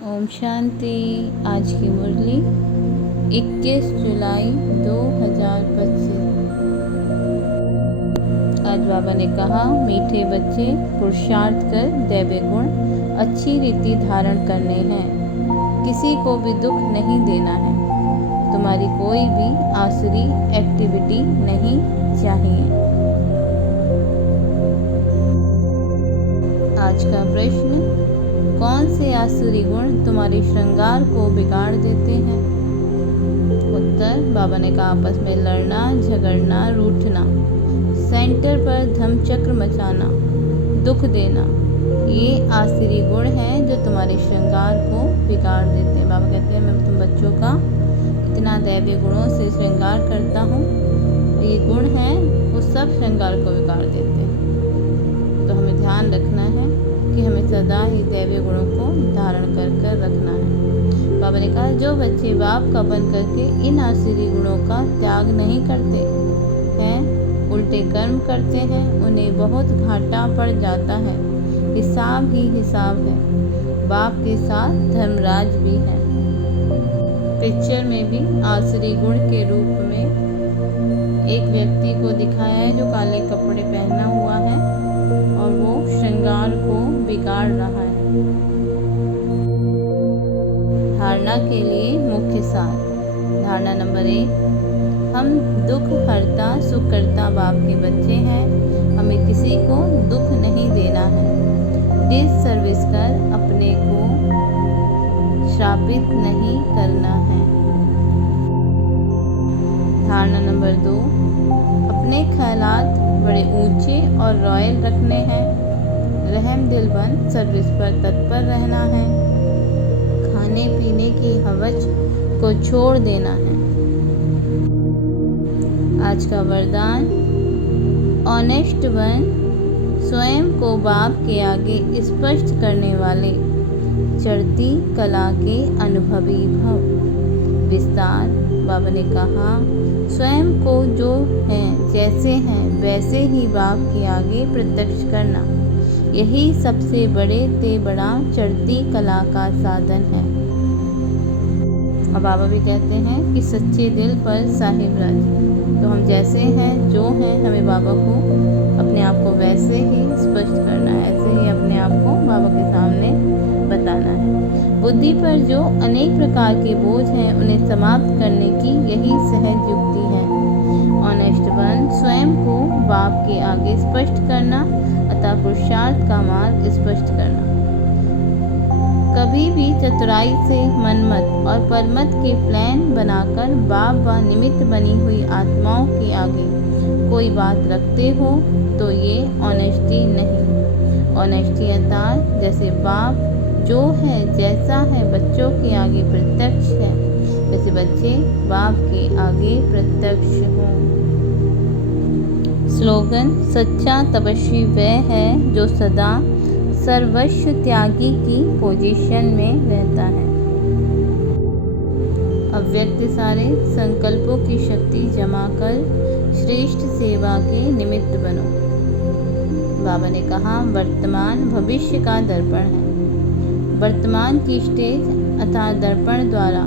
ओम शांति। आज की मुरली 21 जुलाई 2025। आज बाबा ने कहा, मीठे बच्चे पुरुषार्थ कर दैवीय गुण अच्छी रीति धारण करने हैं। किसी को भी दुख नहीं देना है। तुम्हारी कोई भी आसुरी एक्टिविटी नहीं चाहिए। आज का प्रश्न, कौन से आसुरी गुण तुम्हारे श्रृंगार को बिगाड़ देते हैं? उत्तर, बाबा ने कहा, आपस में लड़ना, झगड़ना, रूठना, सेंटर पर धर्मचक्र मचाना, दुख देना, ये आसुरी गुण हैं जो तुम्हारे श्रृंगार को बिगाड़ देते हैं। बाबा कहते हैं, मैं तुम बच्चों का इतना दैवीय गुणों से श्रृंगार करता हूँ, ये गुण हैं वो सब श्रृंगार को बिगाड़ देते हैं। तो हमें ध्यान रखना है कि हमें सदा ही दैवीय गुणों को धारण कर रखना है। बाबा ने कहा, जो बच्चे बाप का बन करके इन आसुरी गुणों का त्याग नहीं करते हैं, उल्टे कर्म करते हैं, उन्हें बहुत घाटा पड़ जाता है। हिसाब ही हिसाब है। बाप के साथ धर्मराज भी है। पिक्चर में भी आसुरी गुण के रूप में एक व्यक्ति को दिखाया है जो काले कपड़े पहना हुआ है और वो श्रृंगार को बिगाड़ रहा है। धारणा के लिए मुख्य सार। धारणा नंबर 1, हम दुख हरता सुख करता बाप के बच्चे हैं। हमें किसी को दुख नहीं देना है। डिससर्विस कर अपने को श्रापित नहीं करना है। धारणा नंबर 2, अपने ख्यालात बड़े ऊंचे और रॉयल रखने हैं। रहम दिल बन सर्विस पर तत्पर रहना है। खाने पीने की हवस को छोड़ देना है। आज का वरदान, ऑनेस्ट बन, स्वयं को बाप के आगे स्पष्ट करने वाले, चढ़ती कला के अनुभवी भव। विस्तार। बाबा ने कहा, स्वयं को जो हैं जैसे हैं वैसे ही बाप के आगे प्रत्यक्ष करना, यही सबसे बड़े ते बड़ा चढ़ती कला का साधन है। और बाबा भी कहते हैं कि सच्चे दिल पर साहिब राज। तो हम जैसे हैं जो हैं, हमें बाबा को अपने आप को वैसे ही स्पष्ट करना है, ऐसे ही अपने आप को बाबा के सामने बताना है। बुद्धि पर जो अनेक प्रकार के बोझ हैं उन्हें समाप्त करने की यही सहज युक्ति है। ऑनेस्ट बन, स्वयं को बाप के आगे स्पष्ट करना, अतः पुरुषार्थ का मार्ग स्पष्ट करना। कभी भी चतुराई से मनमत और परमत के प्लान बनाकर बाप व निमित्त बनी हुई आत्माओं के आगे कोई बात रखते हो तो ये ऑनेस्टी नहीं। ऑनेस्टी अर्थात जैसे बाप जो है जैसा है बच्चों के आगे प्रत्यक्ष है, वैसे बच्चे बाप के आगे प्रत्यक्ष हों। स्लोगन, सच्चा तपस्वी वह है जो सदा सर्वस्व त्यागी की पोजीशन में रहता है। अव्यक्त सारे संकल्पों की शक्ति जमा कर श्रेष्ठ सेवा के निमित्त बनो। बाबा ने कहा, वर्तमान भविष्य का दर्पण है। वर्तमान की स्टेज अर्थात दर्पण द्वारा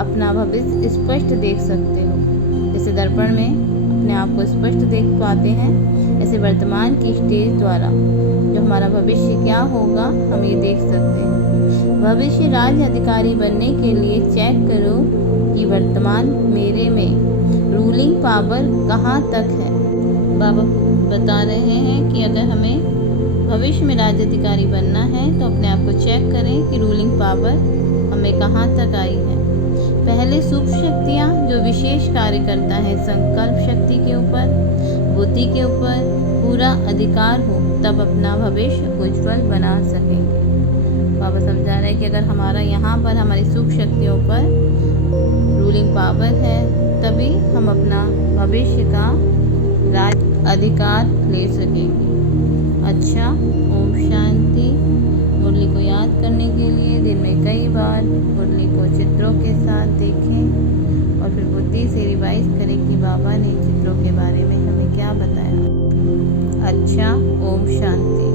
अपना भविष्य स्पष्ट देख सकते हो। जैसे दर्पण में अपने आप को स्पष्ट देख पाते हैं, ऐसे वर्तमान की स्टेज द्वारा जो हमारा भविष्य क्या होगा हम ये देख सकते हैं। भविष्य राज अधिकारी बनने के लिए चेक करो कि वर्तमान मेरे में रूलिंग पावर कहाँ तक है। बाबा बता रहे हैं कि अगर हमें भविष्य में राज्य अधिकारी बनना है तो अपने आप को चेक करें कि रूलिंग पावर हमें कहाँ तक आई है। पहले सूक्ष्म शक्तियाँ जो विशेष कार्य करता है, संकल्प शक्ति के ऊपर, बुद्धि के ऊपर पूरा अधिकार हो, तब अपना भविष्य उज्ज्वल बना सकेंगे। बाबा समझा रहे हैं कि अगर हमारा यहाँ पर हमारी सूक्ष्म शक्तियों पर रूलिंग पावर है तभी हम अपना भविष्य का राज अधिकार ले सकेंगे। अच्छा, ओम शांति। मुरली को याद करने के लिए दिन में कई बार मुरली को चित्रों के साथ देखें और फिर बुद्धि से रिवाइज करें कि बाबा ने चित्रों के बारे में हमें क्या बताया। अच्छा, ओम शांति।